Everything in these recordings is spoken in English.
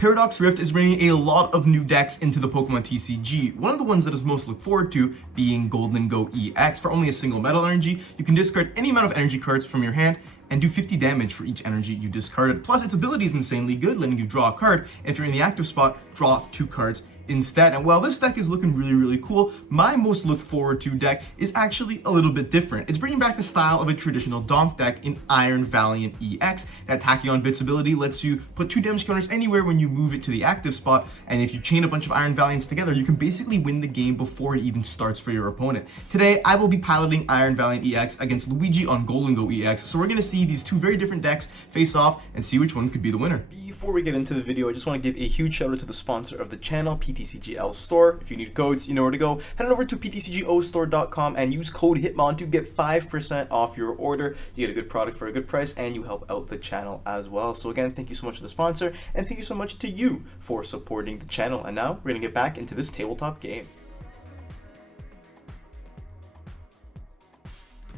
Paradox Rift is bringing a lot of new decks into the Pokemon TCG. One of the ones that is most looked forward to being Gholdengo EX. For only a single metal energy, you can discard any amount of energy cards from your hand and do 50 damage for each energy you discarded. Plus, its ability is insanely good, letting you draw a card, and if you're in the active spot, draw 2 cards instead. And while this deck is looking really cool, my most looked forward to deck is actually a little bit different. It's bringing back the style of a traditional donk deck in Iron Valiant EX. That Tachyon Bits ability lets you put 2 damage counters anywhere when you move it to the active spot, and if you chain a bunch of Iron Valiants together, you can basically win the game before it even starts for your opponent. Today, I will be piloting Iron Valiant EX against Luigi on Gholdengo EX, so we're going to see these 2 very different decks face off and see which one could be the winner. Before we get into the video, I just want to give a huge shout out to the sponsor of the channel, PTCGL Store. If you need codes, you know where to go. Head on over to ptcgostore.com and use code HITMON to get 5% off your order. You get a good product for a good price, and you help out the channel as well. So again, thank you so much to the sponsor, and thank you so much to you for supporting the channel. And now we're going to get back into this tabletop game.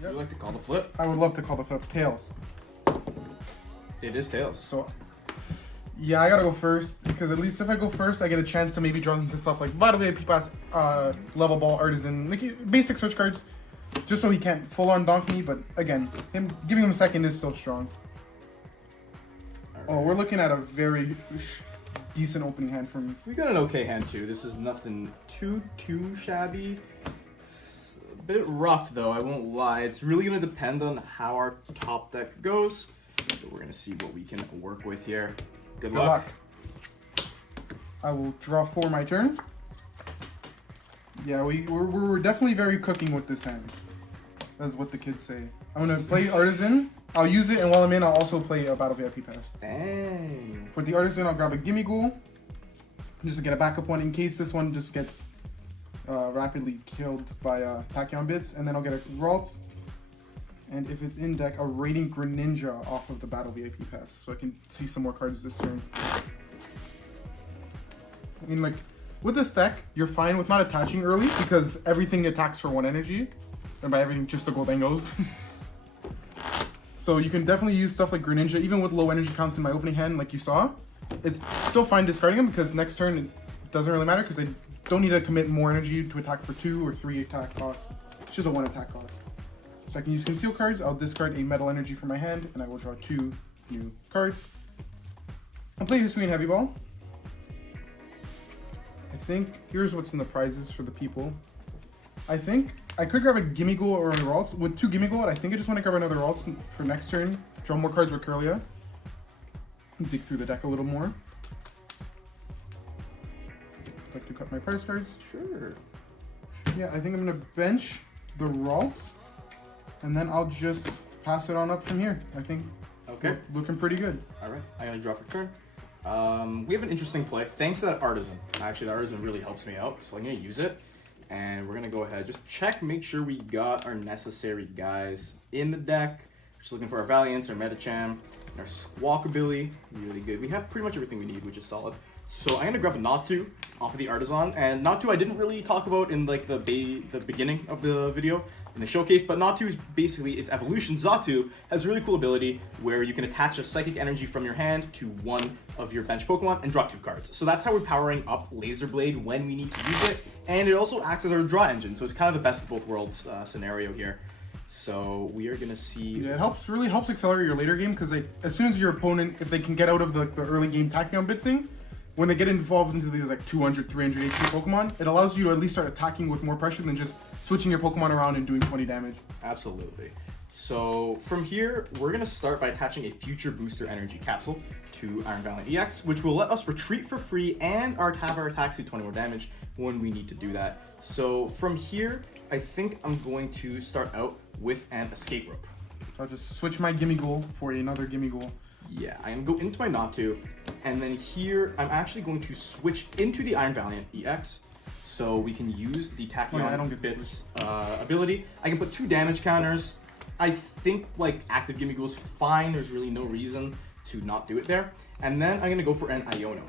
Would you like to call the flip? I would love to call the flip. Tails. It is tails. So, yeah, I gotta go first, because at least if I go first, I get a chance to maybe draw into stuff like Battle VIP Pass, Level Ball, Artisan, like basic search cards, just so he can't full-on donk me, but again, giving him a second is still strong. Right. Oh, we're looking at a very decent opening hand from... We got an okay hand too. This is nothing too shabby. It's a bit rough though, I won't lie. It's really gonna depend on how our top deck goes. So we're gonna see what we can work with here. Good luck. I will draw 4 my turn. Yeah, we're definitely very cooking with this hand. That's what the kids say. I'm gonna play Artisan. I'll use it, and while I'm in, I'll also play a Battle VIP Pass. Dang. For the Artisan, I'll grab a Gimme Ghoul, just to get a backup one in case this one just gets rapidly killed by Tachyon Bits, and then I'll get a Ralts. And if it's in deck, a Radiant Greninja off of the Battle VIP Pass, so I can see some more cards this turn. I mean, like, with this deck, you're fine with not attaching early, because everything attacks for 1 energy. And by everything, just the Gholdengos. So you can definitely use stuff like Greninja, even with low energy counts in my opening hand, like you saw. It's still fine discarding them, because next turn, it doesn't really matter, because I don't need to commit more energy to attack for 2 or 3 attack costs. It's just a 1 attack cost. So I can use conceal cards. I'll discard a metal energy from my hand, and I will draw 2 new cards. I'll play Hisuian Heavy Ball. I think here's what's in the prizes for the people. I think I could grab a Gimme Ghoul or a Ralts. With 2 Gimme Ghoul, I think I just want to grab another Ralts for next turn. Draw more cards with Curlia. Dig through the deck a little more. I'd like to cut my prize cards. Sure. Yeah, I think I'm going to bench the Ralts. And then I'll just pass it on up from here. I think okay, looking pretty good. All right, I'm gonna draw for turn. We have an interesting play. Thanks to that Artisan. Actually, the Artisan really helps me out, so I'm gonna use it. And we're gonna go ahead, just check, make sure we got our necessary guys in the deck. Just looking for our Valiants, our Medicham, and our Squawkabilly. Really good. We have pretty much everything we need, which is solid. So I'm gonna grab a Natu off of the Artisan, and Natu I didn't really talk about in like the beginning of the video in the showcase, but Natu is basically its evolution. Xatu has a really cool ability where you can attach a psychic energy from your hand to one of your bench Pokemon and draw 2 cards. So that's how we're powering up Laser Blade when we need to use it, and it also acts as our draw engine. So it's kind of the best of both worlds scenario here. So we are gonna see. Yeah, it really helps accelerate your later game, because like, as soon as your opponent, if they can get out of the early game Tachyon Bitsing, when they get involved into these like 200, 300 HP Pokemon, it allows you to at least start attacking with more pressure than just switching your Pokemon around and doing 20 damage. Absolutely. So from here, we're gonna start by attaching a Future Booster Energy Capsule to Iron Valiant EX, which will let us retreat for free and have our attacks do 20 more damage when we need to do that. So from here, I think I'm going to start out with an Escape Rope. I'll just switch my Gimme Ghoul for another Gimme Ghoul. Yeah, I'm gonna go into my Natu, and then here I'm actually going to switch into the Iron Valiant EX, so we can use the Tachyon Bits ability. I can put 2 damage counters. I think like active Gimme Ghoul is fine. There's really no reason to not do it there. And then I'm gonna go for an Iono.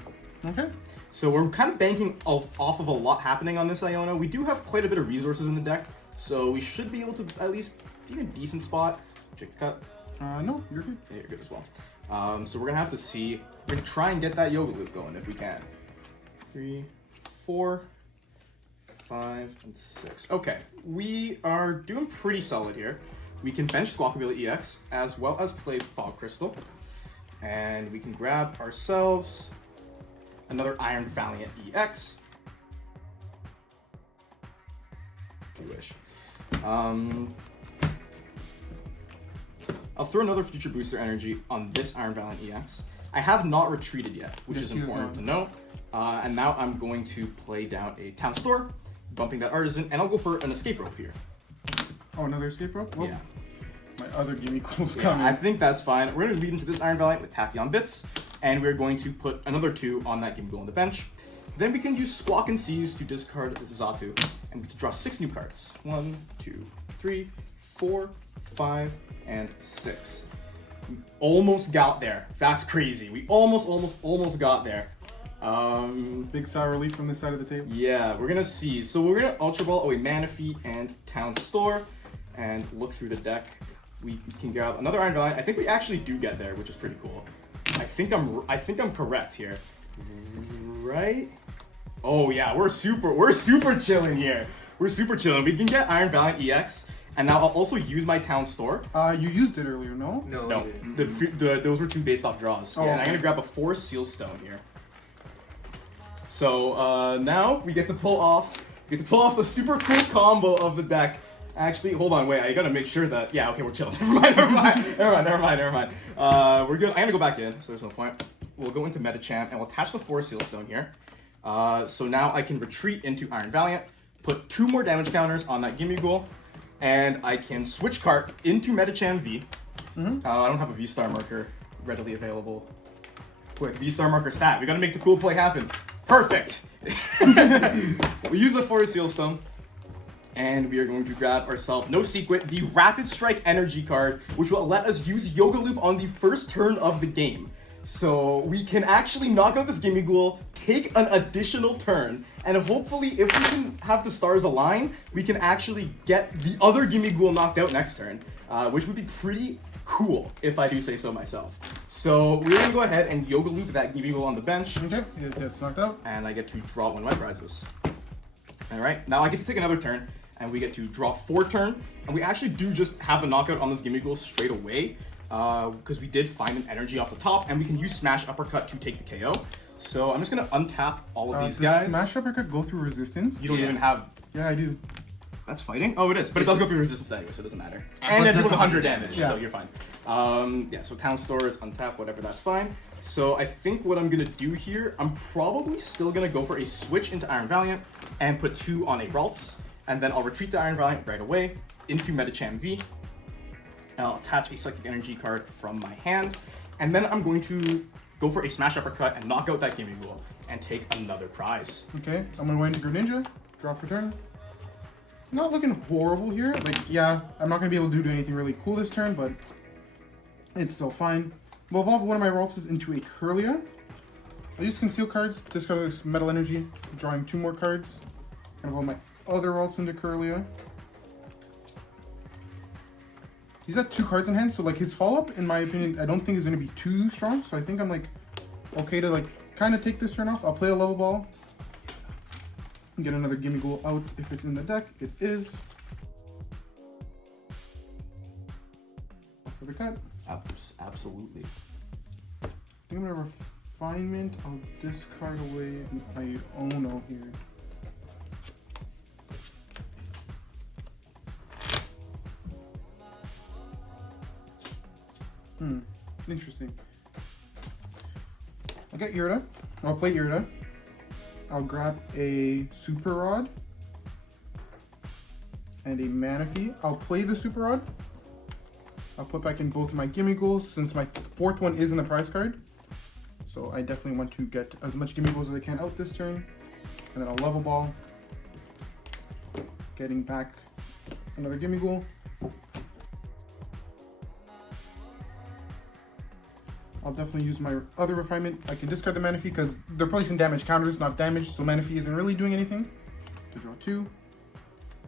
Okay. So we're kind of banking off of a lot happening on this Iono. We do have quite a bit of resources in the deck, so we should be able to at least be in a decent spot. Check the cut. No, you're good. Yeah, you're good as well. So we're gonna have to see. We're gonna try and get that yoga loop going if we can. 3, 4, 5, and 6. Okay, we are doing pretty solid here. We can bench Squawkabilly EX as well as play Fog Crystal. And we can grab ourselves another Iron Valiant EX. I wish. I'll throw another Future Booster Energy on this Iron Valiant EX. I have not retreated yet, which is important to know. And now I'm going to play down a Town Store, bumping that Artisan, and I'll go for an Escape Rope here. Oh, another escape rope? Well, Yeah. my other gimme goal's Yeah, coming. I think that's fine. We're going to lead into this Iron Valiant with Tachyon Bits, and we're going to put another 2 on that Gimme Goal on the bench. Then we can use Squawk and Seize to discard the Zatu, and we can draw 6 new cards. 1, 2, 3, 4, 5, and 6. We almost got there. That's crazy. We almost got there. Big sour relief from this side of the table. Yeah, we're gonna see. So we're gonna Ultra Ball away Manaphy and Town Store, and look through the deck. We can grab another Iron Valiant. I think we actually do get there, which is pretty cool. I think I'm correct here, right? Oh yeah, we're super chilling here. We're super chilling. We can get Iron Valiant EX, and now I'll also use my Town Store. You used it earlier, no? No, those were 2 based off draws. Oh, Yeah, and I'm okay. gonna grab a 4 Seal Stone here. So now we get to pull off the super cool combo of the deck. Actually, hold on, wait, I gotta make sure that, yeah, okay, we're chilling. Never mind. We're good. I'm gonna go back in, so there's no point. We'll go into Metachamp, and we'll attach the 4 Seal Stone here. So now I can retreat into Iron Valiant, put 2 more damage counters on that Gimme Goal, and I can switch cart into Metachamp V. I don't have a V-Star marker readily available. Quick, V-Star marker stat. We gotta make the cool play happen. Perfect! We use the 4 Seal Stone, and we are going to grab ourselves, no secret, the Rapid Strike Energy card, which will let us use Yoga Loop on the first turn of the game. So we can actually knock out this Gimme Ghoul, take an additional turn, and hopefully if we can have the stars align, we can actually get the other Gimme Ghoul knocked out next turn, which would be pretty cool, if I do say so myself. So we're gonna go ahead and Yoga Loop that Gimme Ghoul on the bench. Okay, it's knocked out. And I get to draw 1 of my prizes. Alright, now I get to take another turn, and we get to draw 4 turn, and we actually do just have a knockout on this Gimme Ghoul straight away, because we did find an energy off the top, and we can use Smash Uppercut to take the KO. So I'm just gonna untap all of these guys. Smash Uppercut go through resistance? You don't even have... Yeah, I do. That's fighting? Oh, it is. But it does go through resistance anyway, so it doesn't matter. And it deals 100 damage, Yeah. so you're fine. Yeah, so Town Store is untap, whatever, that's fine. So I think what I'm gonna do here, I'm probably still gonna go for a switch into Iron Valiant and put 2 on a Ralts, and then I'll retreat the Iron Valiant right away into Metachamp V. And I'll attach a Psychic Energy card from my hand, and then I'm going to go for a Smash Uppercut and knock out that Gimme Ghoul and take another prize. Okay, I'm gonna go into Greninja, draw for turn. Not looking horrible here. Like, yeah, I'm not gonna be able to do anything really cool this turn, but it's still fine. We'll evolve one of my Ralts into a Curlia. I'll use Conceal cards, discard this Metal Energy, drawing 2 more cards. And evolve my other Ralts into Curlia. He's got 2 cards in hand, so like his follow-up, in my opinion, I don't think is gonna be too strong. So I think I'm like okay to like kind of take this turn off. I'll play a Level Ball. Get another Gimme Ghoul out if it's in the deck. It is. For the cut. Absolutely. I think I'm gonna Refinement. I'll discard away my Ono here. Interesting. I'll get Irida. I'll play Irida. I'll grab a Super Rod and a Manaphy. I'll play the Super Rod. I'll put back in both of my Gimme Ghouls since my 4th one is in the prize card. So I definitely want to get as much Gimme Ghouls as I can out this turn. And then I'll Level Ball. Getting back another Gimme Ghoul. I'll definitely use my other Refinement. I can discard the Manaphy because they're placing damage counters, not damage, so Manaphy isn't really doing anything. To draw 2.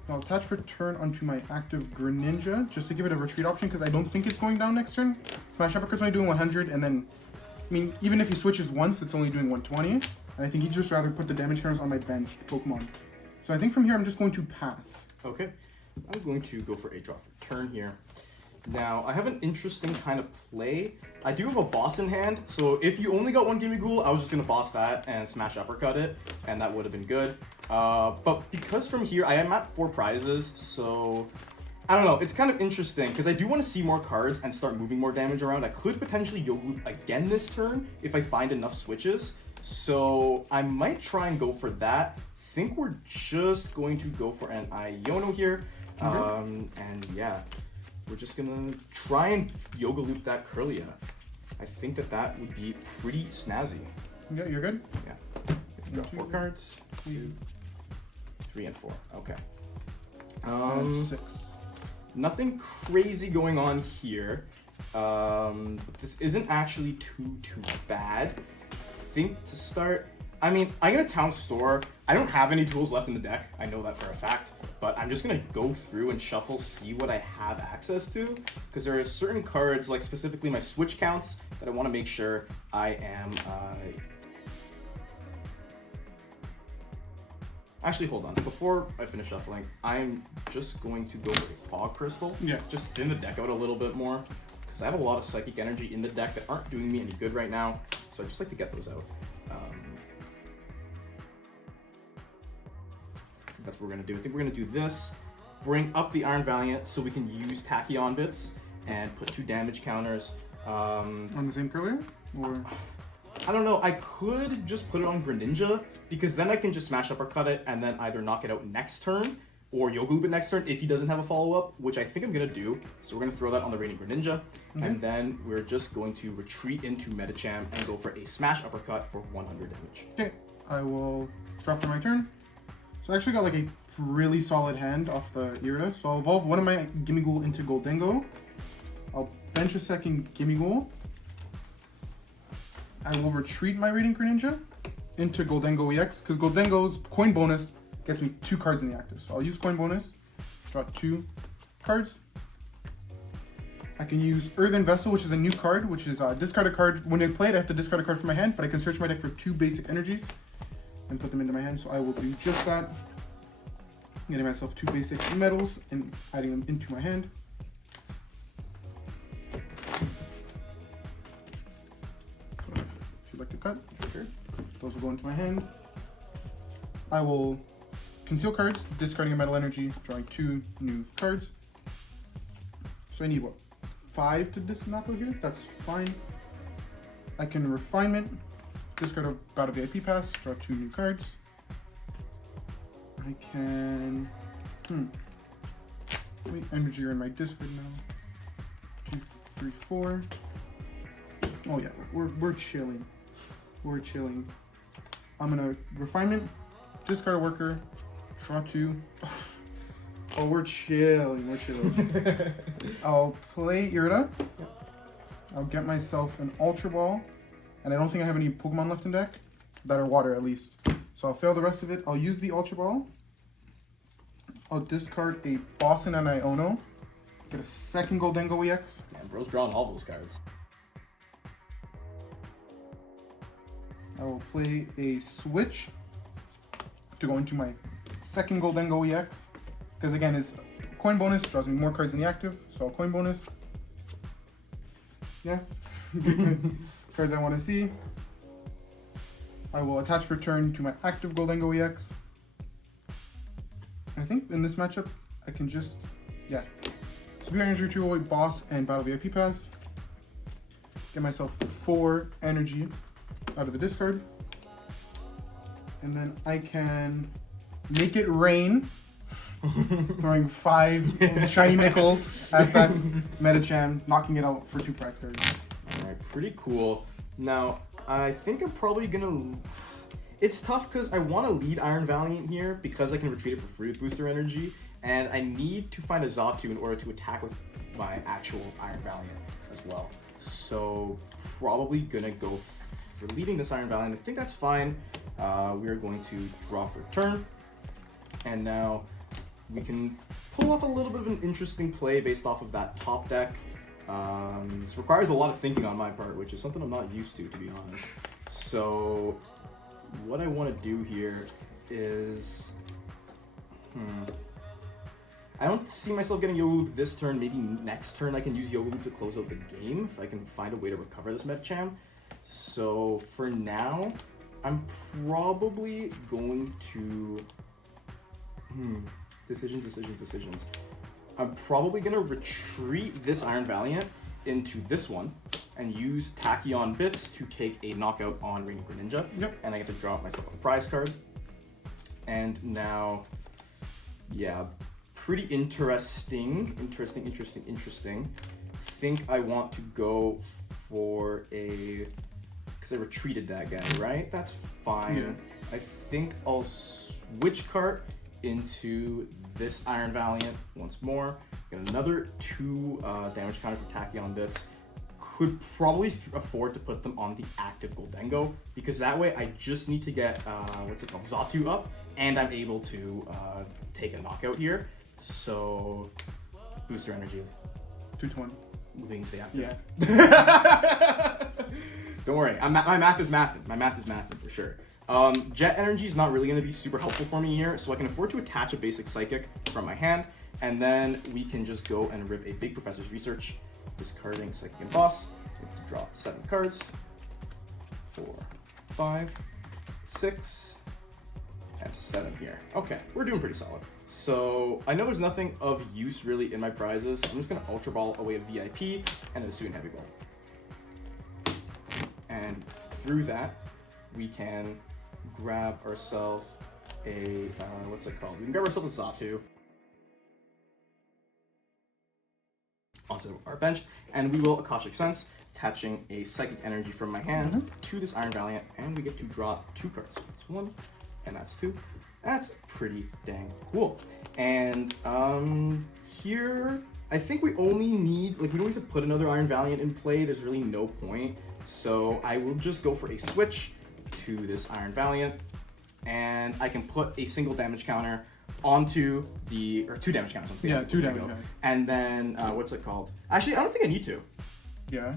I'll attach for turn onto my active Greninja, just to give it a retreat option because I don't think it's going down next turn. Smash Uppercut's only doing 100, and then, I mean, even if he switches once, it's only doing 120. And I think he'd just rather put the damage counters on my bench Pokemon. So I think from here, I'm just going to pass. Okay. I'm going to go for a draw for turn here. Now, I have an interesting kind of play. I do have a boss in hand, so if you only got one Gimmighoul, I was just going to boss that and smash uppercut it, and that would have been good. But because from here, I am at 4 prizes, so I don't know. It's kind of interesting, because I do want to see more cards and start moving more damage around. I could potentially Yoga again this turn if I find enough switches, so I might try and go for that. Think we're just going to go for an Iono here, and yeah. We're just gonna try and Yoga Loop that Kirlia. I think that would be pretty snazzy. Yeah, you're good? Yeah. Draw 4 cards. 2, 3, and 4. Okay. 6. Nothing crazy going on here. But this isn't actually too bad. I think to start, I mean, I get a town store. I don't have any tools left in the deck. I know that for a fact. But I'm just going to go through and shuffle, see what I have access to. Because there are certain cards, like specifically my switch counts, that I want to make sure I am... Actually, hold on. Before I finish shuffling, I'm just going to go with a Fog Crystal. Yeah. Just thin the deck out a little bit more. Because I have a lot of Psychic Energy in the deck that aren't doing me any good right now. So I just like to get those out. That's what we're going to do. I think we're going to do this. Bring up the Iron Valiant so we can use Tachyon bits and put 2 damage counters. On the same Kirlia? Or... I don't know. I could just put it on Greninja because then I can just smash uppercut it and then either knock it out next turn or Yoga Loop it next turn if he doesn't have a follow-up, which I think I'm going to do. So we're going to throw that on the Radiant Greninja. And then we're just going to retreat into Medicham and go for a smash uppercut for 100 damage. Okay, I will draw for my turn. So I actually got like a really solid hand off the Irida. So I'll evolve one of my Gimmighoul into Gholdengo. I'll bench a second Gimmighoul. I will retreat my Radiant Greninja into Gholdengo EX, because Gholdengo's coin bonus gets me 2 cards in the active. So I'll use coin bonus, draw 2 cards. I can use Earthen Vessel, which is a new card, which is discard a card. When I play it, I have to discard a card from my hand, but I can search my deck for 2 basic energies and put them into my hand. So I will do just that. I'm getting myself 2 basic metals and adding them into my hand. If you'd like to cut, sure. Those will go into my hand. I will conceal cards, discarding a metal energy, drawing 2 new cards. So I need what? 5 to knock out here? That's fine. I can Refinement, discard a Battle VIP pass, draw 2 new cards. I can... Wait, energy are in my discard now. 2, 3, 4. Oh yeah, we're chilling. We're chilling. I'm gonna Refinement, discard a worker, draw 2. Oh, we're chilling, we're chilling. I'll play Irida. I'll get myself an Ultra Ball. And I don't think I have any Pokemon left in deck that are water at least. So I'll fail the rest of it. I'll use the Ultra Ball. I'll discard a Boston and Iono. Get a second Gholdengo EX. Man, bro's drawing all those cards. I will play a Switch to go into my second Gholdengo EX. Because again, it's coin bonus, draws me more cards in the active. So I'll coin bonus. Yeah. Cards I want to see. I will attach for turn to my active Gholdengo EX. I think in this matchup, I can just, yeah. Superior Energy Retrieval, Boss, and Battle VIP Pass. Get myself 4 energy out of the discard. And then I can make it rain. Throwing 5 shiny nickels at that Medicham, knocking it out for 2 prize cards. Alright, pretty cool. Now, I think I'm probably gonna... It's tough because I want to lead Iron Valiant here because I can retreat it for free with Booster Energy, and I need to find a Xatu in order to attack with my actual Iron Valiant as well. So, probably gonna go for leading this Iron Valiant. I think that's fine. We are going to draw for turn, and now we can pull off a little bit of an interesting play based off of that top deck. This requires a lot of thinking on my part, which is something I'm not used to be honest. So what I want to do here is, I don't see myself getting Yoga Loop this turn. Maybe next turn I can use Yoga Loop to close out the game if I can find a way to recover this Medicham. So for now, I'm probably going to, decisions. I'm probably gonna retreat this Iron Valiant into this one and use Tachyon Bits to take a knockout on Ring Greninja. Yep. And I get to draw myself a prize card. And now, yeah, pretty interesting. Think I want to go for a, because I retreated that guy, right? That's fine. Yeah. I think I'll switch card into this Iron Valiant once more. Get another 2 damage counters for Tachyon Bits. Could probably afford to put them on the active Gholdengo, because that way I just need to get, Xatu up, and I'm able to take a knockout here. So, booster energy. 220. Moving to the active. Yeah. Don't worry, my math is mathing. My math is mathing for sure. Jet energy is not really going to be super helpful for me here, so I can afford to attach a basic Psychic from my hand, and then we can just go and rip a big Professor's Research, discarding Psychic and Boss. We have to draw 7 cards. 4, 5, 6, and 7 here. Okay, we're doing pretty solid. So I know there's nothing of use really in my prizes. I'm just going to Ultra Ball away a VIP and a Suit and Heavy Ball. And through that, we can grab ourselves a, we can grab ourselves a Xatu onto our bench, and we will Akashic Sense, attaching a Psychic Energy from my hand to this Iron Valiant, and we get to draw 2 cards. That's 1, and that's 2. That's pretty dang cool. And here, I think we only need, we don't need to put another Iron Valiant in play. There's really no point. So I will just go for a switch to this Iron Valiant, and I can put a single damage counter onto the, or 2 damage counters onto the, yeah, 2 damage counters. And then, Actually, I don't think I need to. Yeah.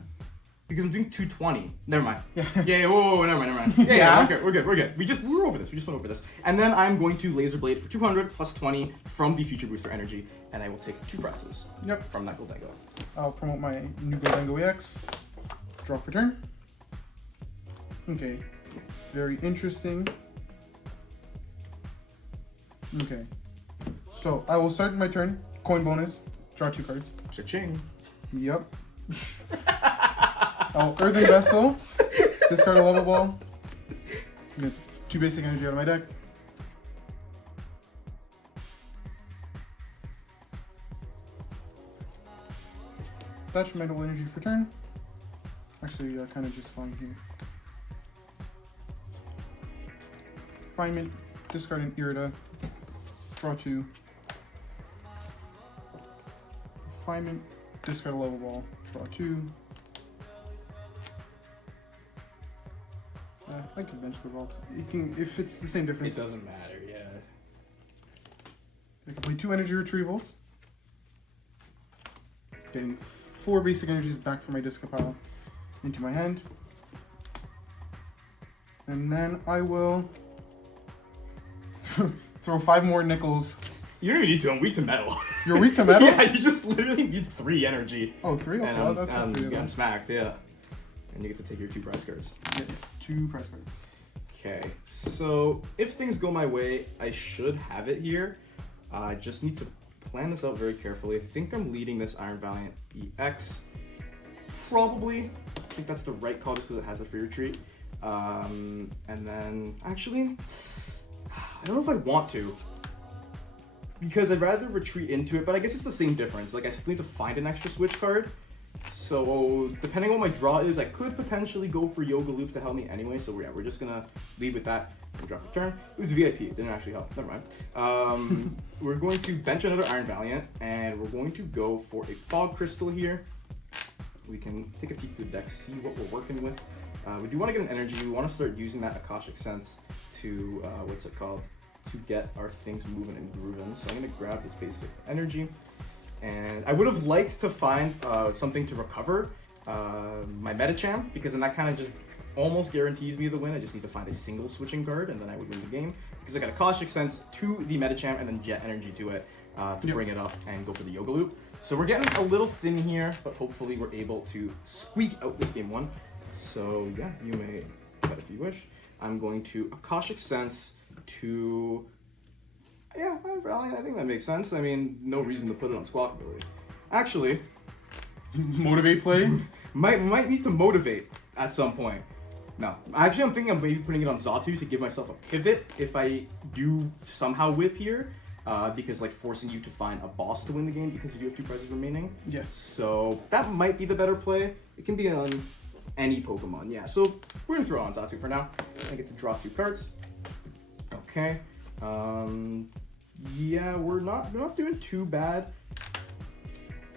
Because I'm doing 220. Never mind. Yeah. Whoa, never mind. Yeah, we're good. We're over this. We just went over this. And then I'm going to Laser Blade for 200 plus 20 from the Future Booster Energy, and I will take 2 prizes. Yep. From that Gholdengo. I'll promote my new Gholdengo EX. Draw for turn. Okay. Very interesting. Okay. So I will start my turn. Coin bonus. Draw 2 cards. Cha-ching. Yep. I'll Earthen Vessel, discard a level ball, get 2 basic energy out of my deck. Attach mental energy for turn. Actually, kind of just fine here. Refinement, discard an Irida, draw 2. Refinement, discard a level ball, draw 2. I can bench the vaults. It can, if it's the same difference. It doesn't matter, yeah. I can play 2 energy retrievals. Getting 4 basic energies back from my discard pile into my hand. And then I will throw 5 more nickels. You don't even need to, I'm weak to metal. You're weak to metal? Yeah, you just literally need 3 energy. Oh, 3? And I'm smacked, yeah. And you get to take your 2 prize cards. Yeah, 2 prize cards. Okay, so if things go my way, I should have it here. I just need to plan this out very carefully. I think I'm leading this Iron Valiant EX. Probably. I think that's the right call just because it has a free retreat. And then, actually, I don't know if I want to. Because I'd rather retreat into it, but I guess it's the same difference. I still need to find an extra switch card. So, depending on what my draw is, I could potentially go for Yoga Loop to help me anyway. So, yeah, we're just gonna lead with that and draw for turn. It was VIP, it didn't actually help. Never mind. We're going to bench another Iron Valiant, and we're going to go for a Fog Crystal here. We can take a peek through the deck, see what we're working with. We do want to get an energy. We want to start using that Akashic Sense to, to get our things moving and grooving. So I'm going to grab this basic energy. And I would have liked to find something to recover my Medicham, because then that kind of just almost guarantees me the win. I just need to find a single switching card, and then I would win the game. Because I got a Cautious Sense to the Medicham and then Jet Energy to it to bring it up and go for the Yoga Loop. So we're getting a little thin here, but hopefully we're able to squeak out this game one. So yeah, you may bet if you wish. I'm going to Akashic Sense to... Yeah, Iron Valiant, I think that makes sense. I mean, no reason to put it on Squawk ability. Actually... Motivate play? might need to motivate at some point. No. Actually, I'm thinking of maybe putting it on Xatu to give myself a pivot if I do somehow whiff here. Because like forcing you to find a boss to win the game because you do have 2 prizes remaining. Yes. So that might be the better play. It can be on any Pokemon. Yeah, so we're gonna throw on Xatu for now. I get to draw 2 cards. Okay. Yeah, we're not doing too bad.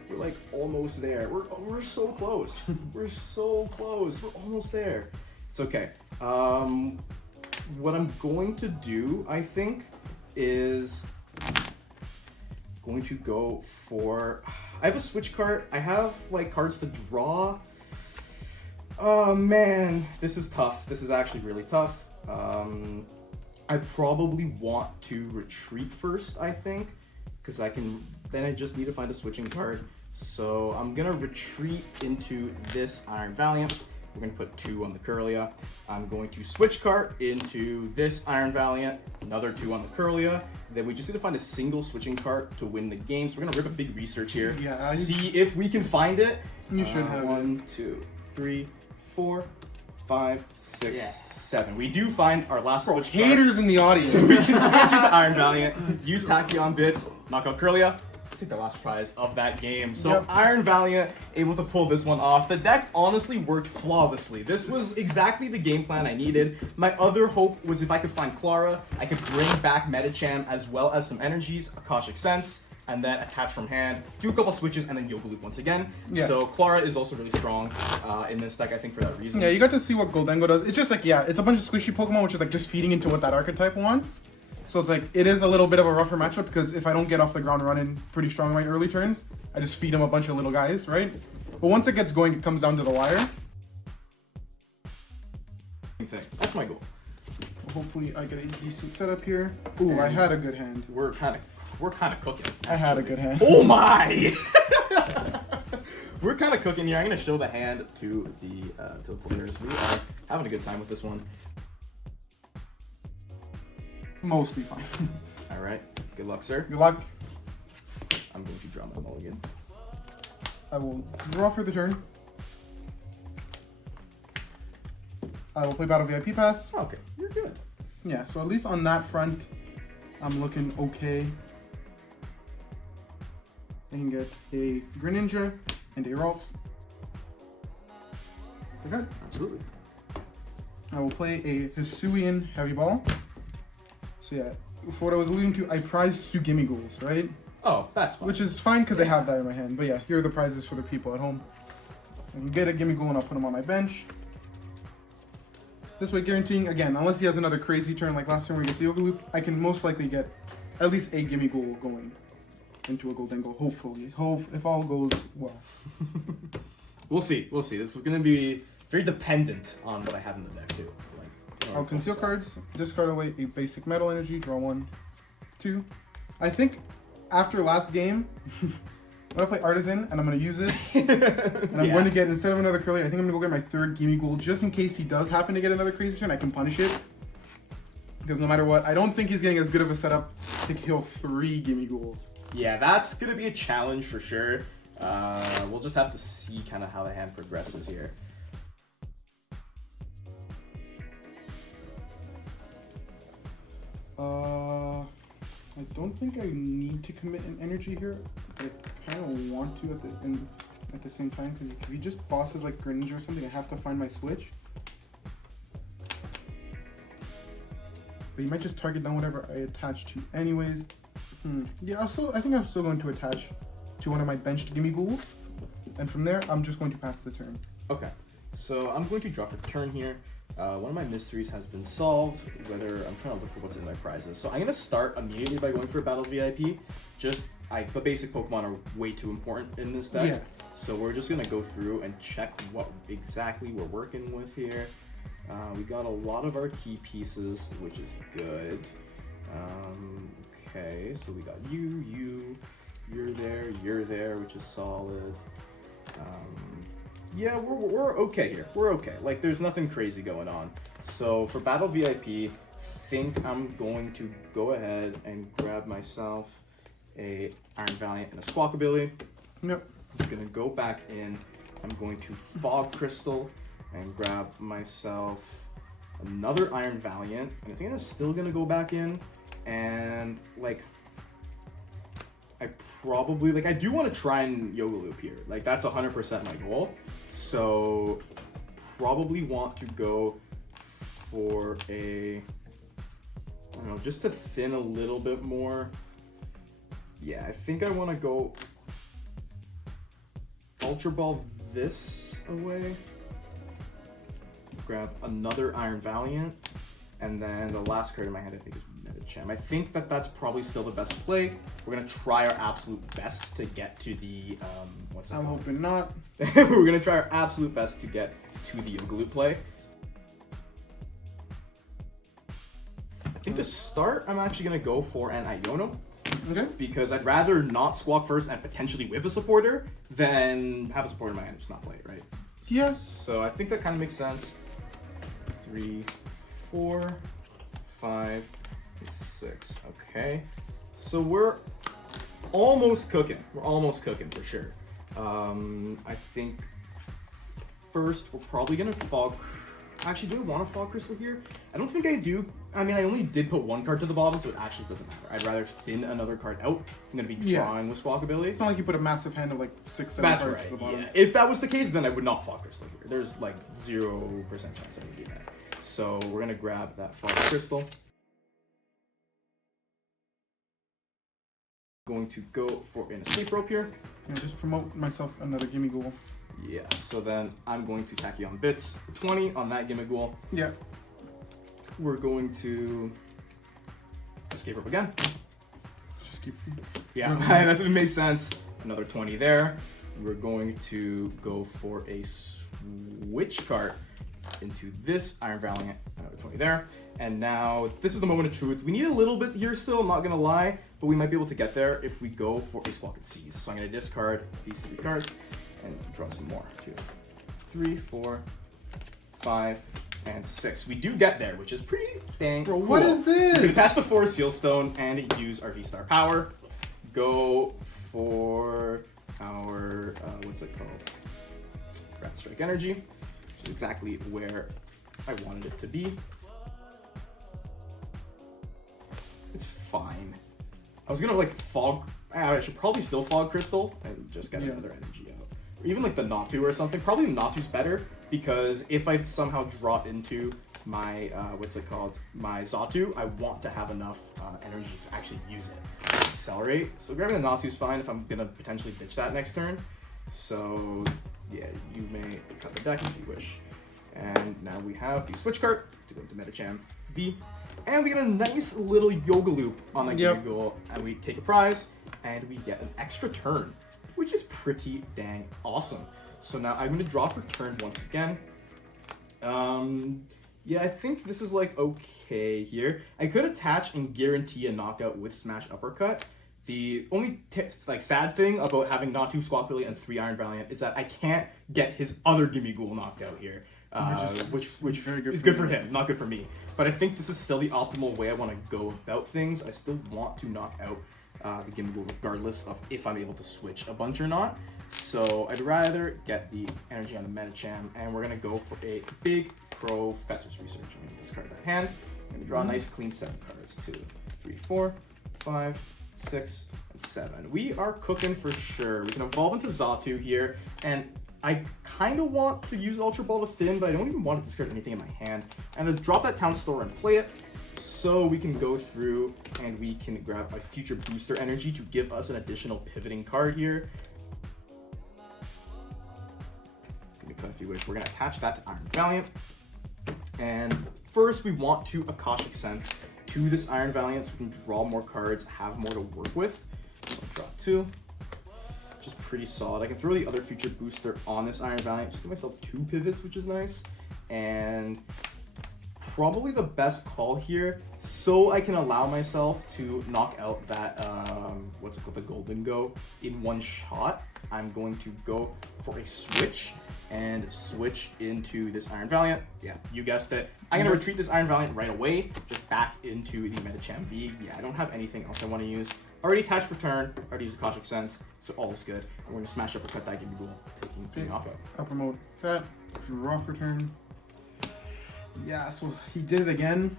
We're like almost there. We're so close. We're so close. We're almost there. It's okay. What I'm going to do, I think, is going to go for... I have a switch card. I have like cards to draw. Oh man, this is tough. This is actually really tough. I probably want to retreat first, I think, because then I just need to find a switching card. So I'm gonna retreat into this Iron Valiant. We're gonna put 2 on the Curlia. I'm going to switch card into this Iron Valiant, another 2 on the Curlia. Then we just need to find a single switching card to win the game. So we're gonna rip a big research here. Yeah. See if we can find it. You should have 1, 2, 3, 4, 5, 6, 7. We do find our last switch card. Haters in the audience. So we can switch into Iron Valiant, use Tachyon Bits, knock out Curlia, take the last prize of that game. So Iron Valiant able to pull this one off. The deck honestly worked flawlessly. This was exactly the game plan I needed. My other hope was if I could find Clara, I could bring back Medicham as well as some energies, Akashic Sense, and then attach from hand, do a couple switches, and then Yoga Loop once again. Yeah. So Clara is also really strong in this deck, I think, for that reason. Yeah, you got to see what Gholdengo does. It's just like, yeah, it's a bunch of squishy Pokemon, which is like just feeding into what that archetype wants. So it's like, it is a little bit of a rougher matchup, because if I don't get off the ground running pretty strong in my early turns, I just feed him a bunch of little guys, right? But once it gets going, it comes down to the wire. That's my goal. Hopefully I get a decent setup here. Ooh, I had a good hand. We're kind of cooking. Actually. I had a good hand. Oh my! We're kind of cooking here. I'm gonna show the hand to the players. We are having a good time with this one. Mostly fine. All right. Good luck, sir. Good luck. I'm going to draw my mulligan. I will draw for the turn. I will play Battle VIP Pass. Okay, you're good. Yeah, so at least on that front, I'm looking okay. I can get a Greninja and a Ralts. We're good. Absolutely. I will play a Hisuian Heavy Ball. So yeah, for what I was alluding to, I prized 2 Gimme Ghouls, right? Oh, that's fine. Which is fine because I have that in my hand. But yeah, here are the prizes for the people at home. I can get a Gimme Ghoul and I'll put him on my bench. This way guaranteeing, again, unless he has another crazy turn like last turn where he gets the Yoga Loop, I can most likely get at least a Gimme Ghoul going into a Gholdengo, hopefully. If all goes well. We'll see. We'll see. This is going to be very dependent on what I have in the deck, too. I'll conceal cards, discard away a basic metal energy, draw 1, 2. I think after last game, I'm going to play Artisan and I'm going to use it. And I'm going to get, instead of another Curly, I think I'm going to go get my 3rd Gimme Ghoul just in case he does happen to get another crazy turn. I can punish it. Because no matter what, I don't think he's getting as good of a setup to kill 3 Gimme Ghouls. Yeah, that's going to be a challenge for sure. We'll just have to see kind of how the hand progresses here. I don't think I need to commit an energy here, but I kind of want to at the same time, because if he just bosses like Greninja or something, I have to find my switch. But he might just target down whatever I attach to anyways. Yeah, I think I'm still going to attach to one of my benched Gimme Ghouls, and from there, I'm just going to pass the turn. Okay, so I'm going to drop a turn here. One of my mysteries has been solved, whether I'm trying to look for what's in my prizes. So I'm going to start immediately by going for a Battle VIP, just the basic Pokemon are way too important in this deck. Yeah. So we're just gonna go through and check what exactly we're working with here. We got a lot of our key pieces, which is good. Okay, so we got you're there, which is solid. Yeah, we're okay here. We're okay. Like, there's nothing crazy going on. So for Battle VIP, think I'm going to go ahead and grab myself a Iron Valiant and a Squawkabilly. Yep. I'm gonna go back in. I'm going to Fog Crystal and grab myself another Iron Valiant. And I think I'm still gonna go back in and like I do want to try and Yoga Loop here. Like, that's 100% my goal. So probably want to go for a, I don't know, just to thin a little bit more. Yeah, I think I want to go Ultra Ball this away. Grab another Iron Valiant. And then the last card in my hand, I think, is Medicham. I think that that's probably still the best play. We're going to try our absolute best to get to the, I'm hoping not. We're going to try our absolute best to get to the Yoga Loop play. I think to start, I'm actually going to go for an Iono. Okay. Because I'd rather not Squawk first and potentially whiff a supporter than have a supporter in my hand and just not play it, right? Yeah. So I think that kind of makes sense. 3, 4, 5, 6. Okay. So we're almost cooking. We're almost cooking for sure. I think first we're probably gonna Fog. Actually, do I want to Fog Crystal here? I don't think I do. I mean, I only did put one card to the bottom, so it actually doesn't matter. I'd rather thin another card out. I'm gonna be drawing with Squawkabilly. It's not like you put a massive hand of like 6, 7 That's cards right. to the bottom. Yeah. If that was the case, then I would not Fog Crystal here. There's like 0% chance I would do that. So we're gonna grab that Fog Crystal. Going to go for an Escape Rope here. And just promote myself another Gimme Ghoul. Yeah, so then I'm going to Tachyon Bits 20 on that Gimme Ghoul. Yeah. We're going to Escape Rope again. Just keep. Yeah, that doesn't make sense. Another 20 there. We're going to go for a Switch card into this Iron Valiant. Another 20 there. And now, this is the moment of truth. We need a little bit here still, I'm not gonna lie, but we might be able to get there if we go for a Squawk and Seize. So I'm gonna discard these 3 cards and draw some more. 2, 3, 4, 5, and 6. We do get there, which is pretty dang cool. What is this? We attach the 4 Seal Stone and use our V-Star power. Go for our, what's it called? Rapid Strike Energy, which is exactly where I wanted it to be. It's fine. I was gonna like Fog, I should probably still Fog Crystal and just get another energy out. Or even like the Natu or something. Probably Natu's better because if I somehow draw into my, what's it called? My Xatu, I want to have enough energy to actually use it. Accelerate. So grabbing the Natu's fine if I'm gonna potentially ditch that next turn. So yeah, you may cut the deck if you wish. And now we have the Switch card to go into Medicham V. And we get a nice little Yoga Loop on the Gimme Ghoul, and we take a prize, and we get an extra turn, which is pretty dang awesome. So now I'm going to draw for turn once again. Yeah, I think this is like okay here. I could attach and guarantee a knockout with Smash Uppercut. The only like sad thing about having not 2 Squawkabilly and 3 Iron Valiant is that I can't get his other Gimme Ghoul knocked out here. Which is good for him, not good for me. But I think this is still the optimal way I want to go about things. I still want to knock out the Gimme Ghoul regardless of if I'm able to switch a bunch or not. So I'd rather get the energy on the Medicham, and we're going to go for a big Professor's Research. I'm going to discard that hand. I'm going to draw a nice clean 7 cards. 2, 3, 4, 5, 6, and 7. We are cooking for sure. We can evolve into Xatu here, and I kind of want to use Ultra Ball to thin, but I don't even want to discard anything in my hand. I'm going to drop that Town Store and play it, so we can go through and we can grab a future booster energy to give us an additional pivoting card here. If you wish, we're going to attach that to Iron Valiant. And first, we want to Akashic Sense to this Iron Valiant so we can draw more cards, have more to work with. So I'll draw 2. Just pretty solid. I can throw the other feature booster on this Iron Valiant. Just give myself 2 pivots, which is nice. And probably the best call here, so I can allow myself to knock out that, what's it called, the Gholdengo in one shot. I'm going to go for a switch and switch into this Iron Valiant. Yeah, you guessed it. I'm going to retreat this Iron Valiant right away, just back into the Medicham V. Yeah, I don't have anything else I want to use. Already attached for turn, already used Cautious Sense, so all is good. I'm going to smash up a cut that can be cool, taking the knockout. I'll promote that, draw for turn. Yeah, so he did it again.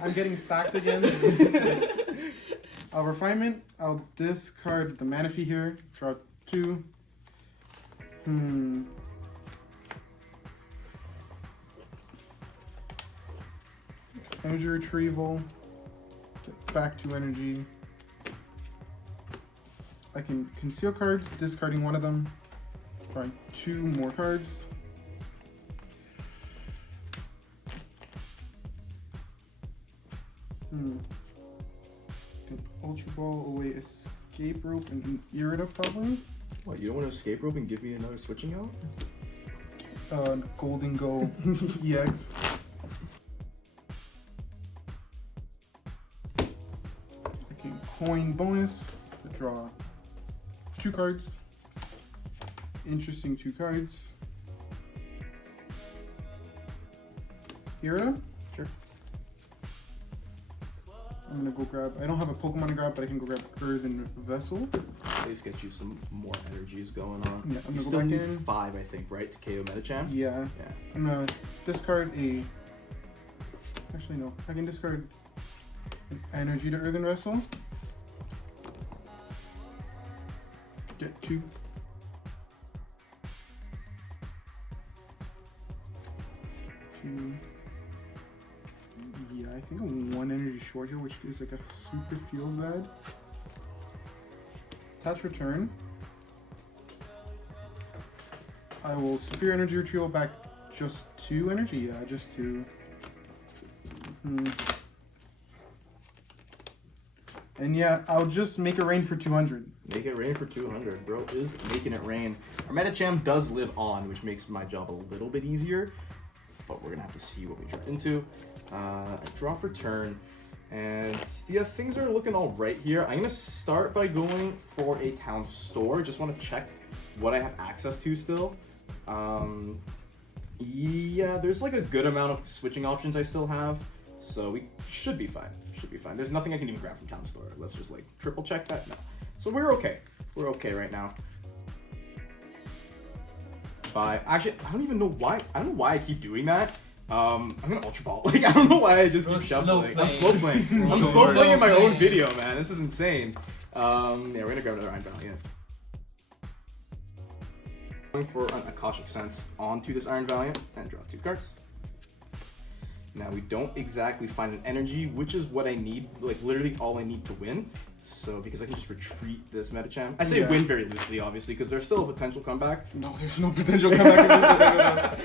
I'm getting stacked again. Refinement, I'll discard the Manaphy here, draw 2. Energy retrieval, get back to energy. I can conceal cards, discarding one of them, drawing 2 more cards. Can Ultra Ball away Escape Rope and an Irida probably. What, you don't want to escape rope and give me another switching out? Gholdengo EX. I can coin bonus to draw 2 cards. Interesting 2 cards. Irida? Sure. I'm gonna go grab, I don't have a Pokemon to grab, but I can go grab Earthen Vessel. At least get you some more energies going on. Yeah, I'm You gonna still go back need in. 5, I think, right, to KO Medicham? Yeah. Yeah. I'm gonna discard a, actually no, I can discard an energy to Earthen Vessel. Get 2. Yeah, I think I'm 1 energy short here, which is like a super feels bad. Attach return. I will Superior Energy Retrieval back just 2 energy. Yeah, just 2. And yeah, I'll just make it rain for 200. Make it rain for 200. Bro is making it rain. Our Medicham does live on, which makes my job a little bit easier. But we're going to have to see what we draw into. I draw for turn. And yeah, things are looking all right here. I'm going to start by going for a town store. Just want to check what I have access to still. Yeah, there's like a good amount of switching options I still have. So we should be fine. Should be fine. There's nothing I can even grab from town store. Let's just like triple check that. No. So we're okay. We're okay right now. Actually, I don't even know why. I don't know why I keep doing that. I'm gonna Ultra Ball. Like, I don't know why I just keep shuffling. I'm slow playing. I'm slow playing in my own video, man. This is insane. Yeah, we're gonna grab another Iron Valiant. Going for an Akashic Sense onto this Iron Valiant and draw 2 cards. Now we don't exactly find an energy, which is what I need, like literally all I need to win. So because I can just retreat this Medicham. I say win very loosely, obviously, because there's still a potential comeback. No, there's no potential comeback.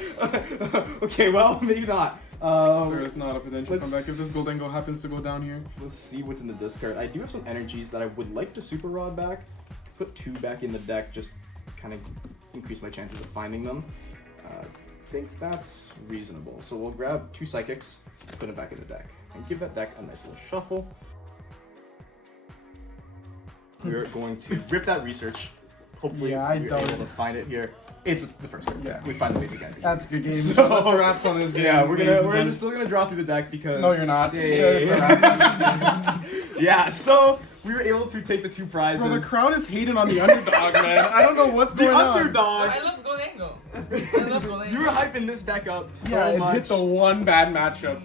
Okay, well, maybe not. There is not a potential comeback if this Gholdengo happens to go down here. Let's see what's in the discard. I do have some energies that I would like to Super Rod back. Put 2 back in the deck, just kind of increase my chances of finding them. I think that's reasonable. So we'll grab 2 Psychics, put it back in the deck, and give that deck a nice little shuffle. We're going to rip that research. Hopefully we're able to find it here. It's the first card. Yeah, we find the way to get it. That's a good game. So that's a wrap on this game. Yeah, we're still gonna draw through the deck because no, you're not. Yeah, so we were able to take the 2 prizes. Bro, the crowd is hating on the underdog, man. I don't know what's going on. The underdog. I love Gholdengo. I love Gholdengo. You were hyping this deck up so it much. hit the one bad matchup.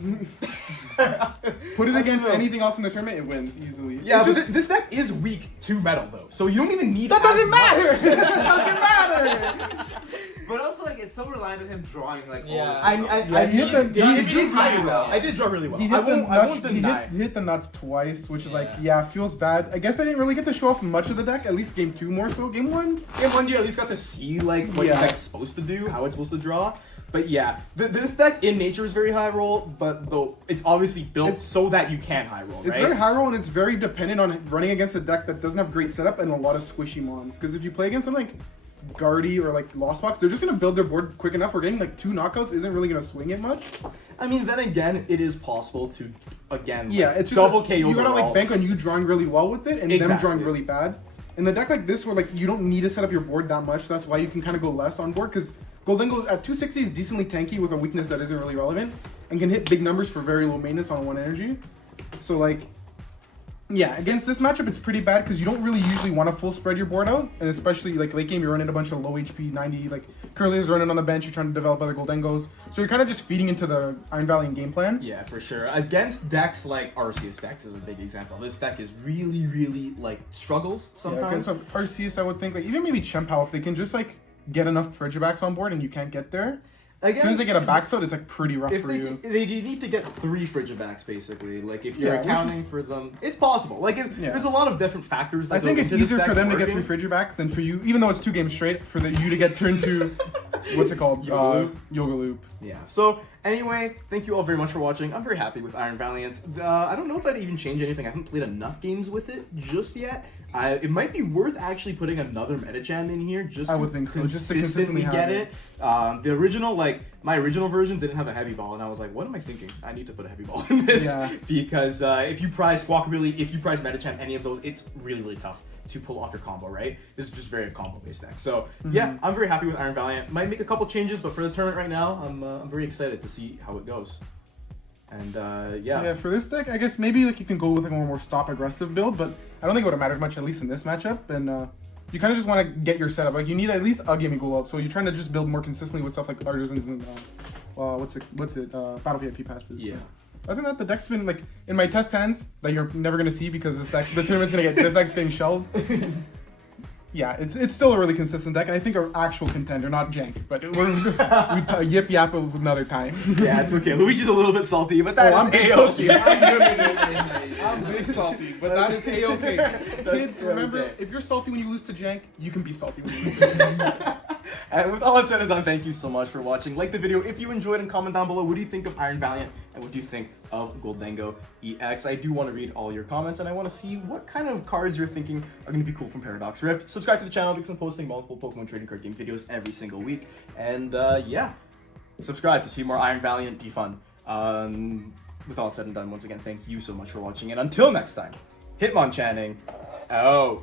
Put it against anything else in the tournament, it wins easily. Yeah, but this deck is weak to metal though, so you don't even need. That doesn't matter. That doesn't matter. But also, like, it's so reliant on him drawing, like, all It is higher well. I did draw really well. He I won't deny. He hit the nuts twice, which is like, feels bad. I guess I didn't really get to show off much of the deck, at least game 2 more so. Game 1? Game 1, you at least got to see, like, what your deck's supposed to do, how it's supposed to draw. But yeah, this deck in nature is very high roll, but though it's obviously built so that you can high roll, right? It's very high roll and it's very dependent on running against a deck that doesn't have great setup and a lot of squishy mons. Because if you play against something like Guardy or like Lost Box, they're just gonna build their board quick enough. We're getting like 2 knockouts isn't really gonna swing it much. I mean, then again, it is possible to Yeah, like, it's just double like, KO. you gotta like rolls. bank on you drawing really well with it and them Exactly. drawing really bad. In a deck like this where like you don't need to set up your board that much, that's why you can kind of go less on board because Gholdengo at 260 is decently tanky with a weakness that isn't really relevant and can hit big numbers for very low maintenance on 1 energy. So like, yeah, against this matchup it's pretty bad because you don't really usually want to full spread your board out, and especially like late game you're running a bunch of low HP 90 like Curly's running on the bench, you're trying to develop other Gholdengos, so you're kind of just feeding into the Iron Valiant game plan. Yeah, for sure. Against decks like Arceus decks is a big example. This deck is really like struggles Yeah, sometimes. against Arceus I would think like even maybe Chempao if they can just like get enough Frigibacks on board and you can't get there. As soon as they get a backstone, it's like pretty rough If for they, you. they need to get 3 Frigibacks basically. Like if you're Yeah, which accounting for them, it's possible. Like there's a lot of different factors. That I think go it's into this easier for deck them to get working. 3 Frigibacks than for you, even though it's 2 games straight, for you to get turned to what's it called? Yoga Loop? Yoga Loop. Yeah. So anyway, thank you all very much for watching. I'm very happy with Iron Valiant. I don't know if I'd even change anything. I haven't played enough games with it just yet. It might be worth actually putting another Medicham in here just I to would think so, just to consistently consistently get have it. The original, my original version didn't have a heavy ball, and I was like, what am I thinking? I need to put a heavy ball in this Yeah. because if you prize Squawkabilly, if you prize Medicham, any of those, it's really tough to pull off your combo, right? This is just very combo based deck. So yeah, I'm very happy with Iron Valiant. Might make a couple changes, but for the tournament right now, I'm very excited to see how it goes. And Yeah, for this deck, I guess maybe like you can go with like a more stop aggressive build, but I don't think it would have mattered much, at least in this matchup. And you kind of just want to get your setup. Like you need at least a gaming goal out, so you're trying to just build more consistently with stuff like artisans and battle VIP passes. Yeah. I think that the deck's been like in my test hands that you're never gonna see because this tournament's gonna get this deck's getting shelled. Yeah, it's still a really consistent deck, and I think an actual contender, not jank. But we yip yap another time. Yeah, it's okay. Luigi's a little bit salty, but that's I'm big A-okay. salty. I'm big salty, but that is a-okay. Kids, okay. remember, if you're salty when you lose to jank, you can be salty when you lose to jank. And with all that said and done, thank you so much for watching. Like the video if you enjoyed, and comment down below what do you think of Iron Valiant and what do you think of Gholdengo EX. I do want to read all your comments and I want to see what kind of cards you're thinking are going to be cool from Paradox Rift. Subscribe to the channel because I'm posting multiple Pokemon trading card game videos every single week. And yeah, subscribe to see more Iron Valiant be fun. With all that said and done, once again, thank you so much for watching. And until next time, Hitmonchanning out.